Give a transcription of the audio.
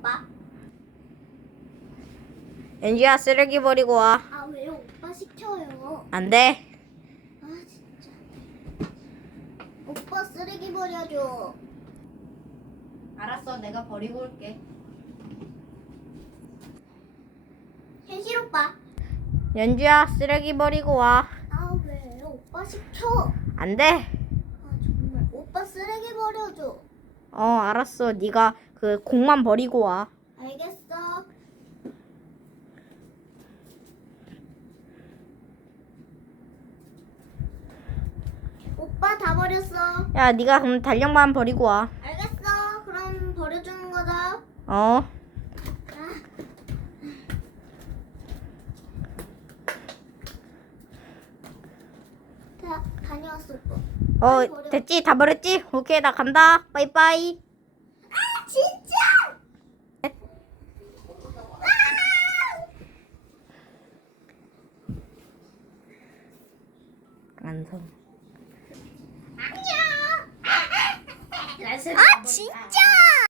오빠. 연주야 쓰레기 버리고 와. 아 왜요? 오빠 시켜요. 안 돼. 아 진짜. 오빠 쓰레기 버려줘. 알았어, 내가 버리고 올게. 현실 오빠. 연주야 쓰레기 버리고 와. 아 왜요? 오빠 시켜. 안 돼. 아 정말. 오빠 쓰레기 버려줘. 어, 알았어. 네가 그 공만 버리고 와. 알겠어. 오빠 다 버렸어. 야, 네가 그럼 달력만 버리고 와. 알겠어. 그럼 버려주는 거다. 어. 다 다녀왔어 오빠. 어, 됐지? 다 버렸지? 오케이, 나 간다. 빠이빠이. 아 진짜? 안성. 안녕. 아 진짜?